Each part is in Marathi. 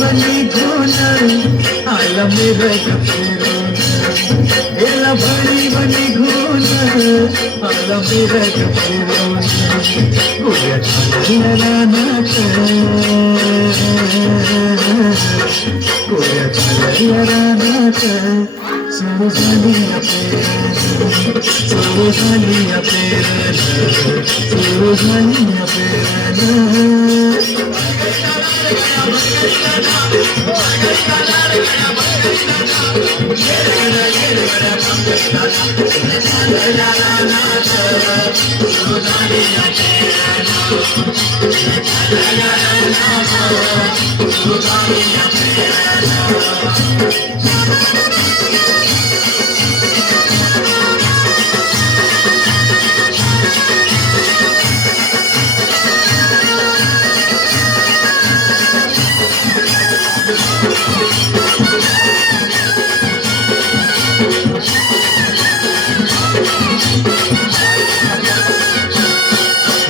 बनी घून आला मेरा कपूर एला बनी बनी घून आला मेरा कपूर गोया छाला नाच गोया छाला नाच सुरुझालिया पेर सुरुझालिया पेर सुरुझालिया पेर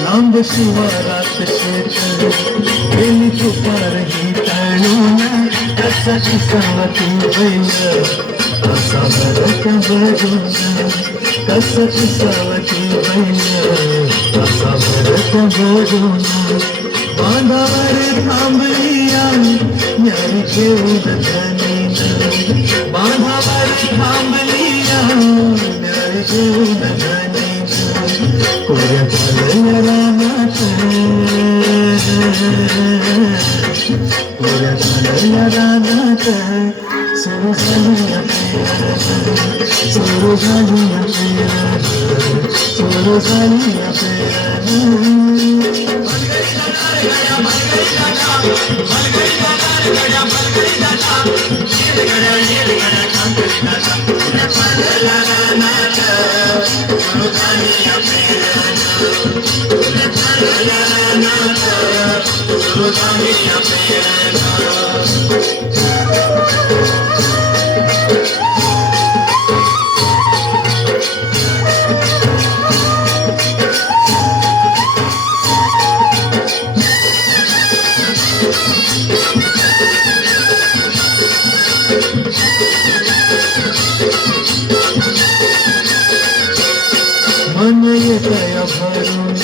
लांब शिवारात शेत गेली तुपारही ताणून कसा किसावा तू बैल कसा भरत भरून कसा किसावा तू बैल कसा भरत भरून बांधावर थांबलिया न्यारी घेऊन धनीन बांधावर थांबलिया न्यारी घेऊन धनीन कोऱ्या चालल्या रानात कोऱ्या चालल्या रानात सुरू झालिया पेर सुरू झालिया पेर सुरू झालिया पेर मन येतया भरून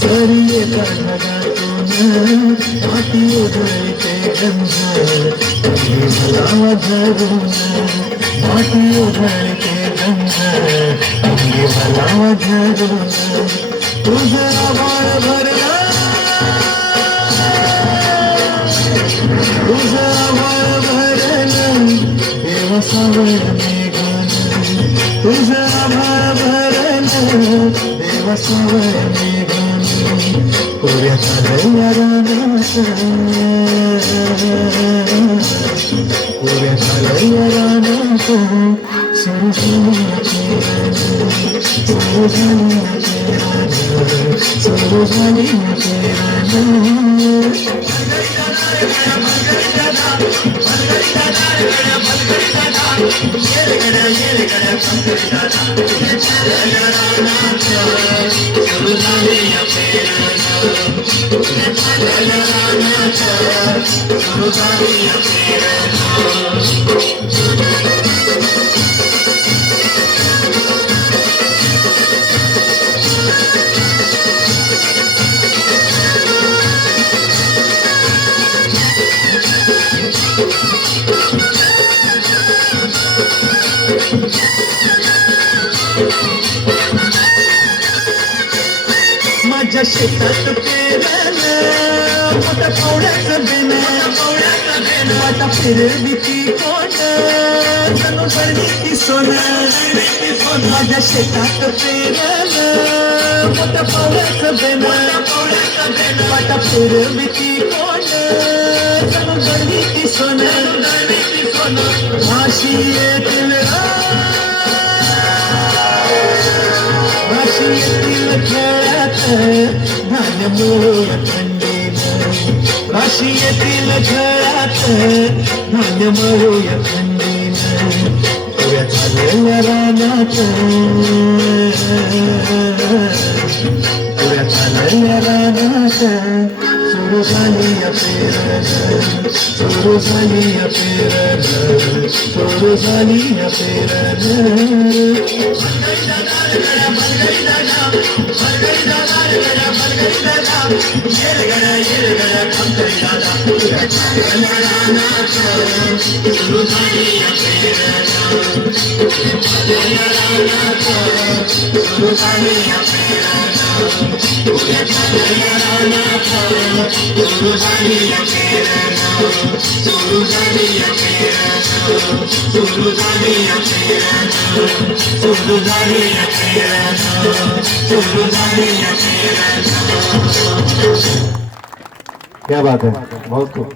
सरी येता ढगातून माती उधळते गंध अंगी भलावा धरून माती उधळते गंध अंगी भलावा धरून तुझं आभाळ भरला तुझं आभाळ भरलं देवा सावळ मेघान तुझं आभाळ भरलं देवा सावळ मेघान कोऱ्या चालल्या रानात कोऱ्या चालल्या रानात सुरू झालिया पेर सुरू झालिया पेर सुरू झालिया पेर माझ्या शेतात पेरलं मोठ्या पावड्याचं बेन वाटा फिरविती कोण जणू गळती सोनं माझ्या शेतात पेरलं मोठ्या पावड्याचं बेन वाटा फिरविती कोण जणू गळती सोनं भाशी येतील भाशी येतील खेळात धान्य मिळूया थंडीन राशी येतील घरात धान्य मिळूया थंडीन पुऱ्या चाललेल्या रानात पुऱ्या चाललेल्या रानात सुरू झाली या पेरण सुरू झाली या पेरण सुरू झाली या पेरण क्या बात है, बहुत खूब।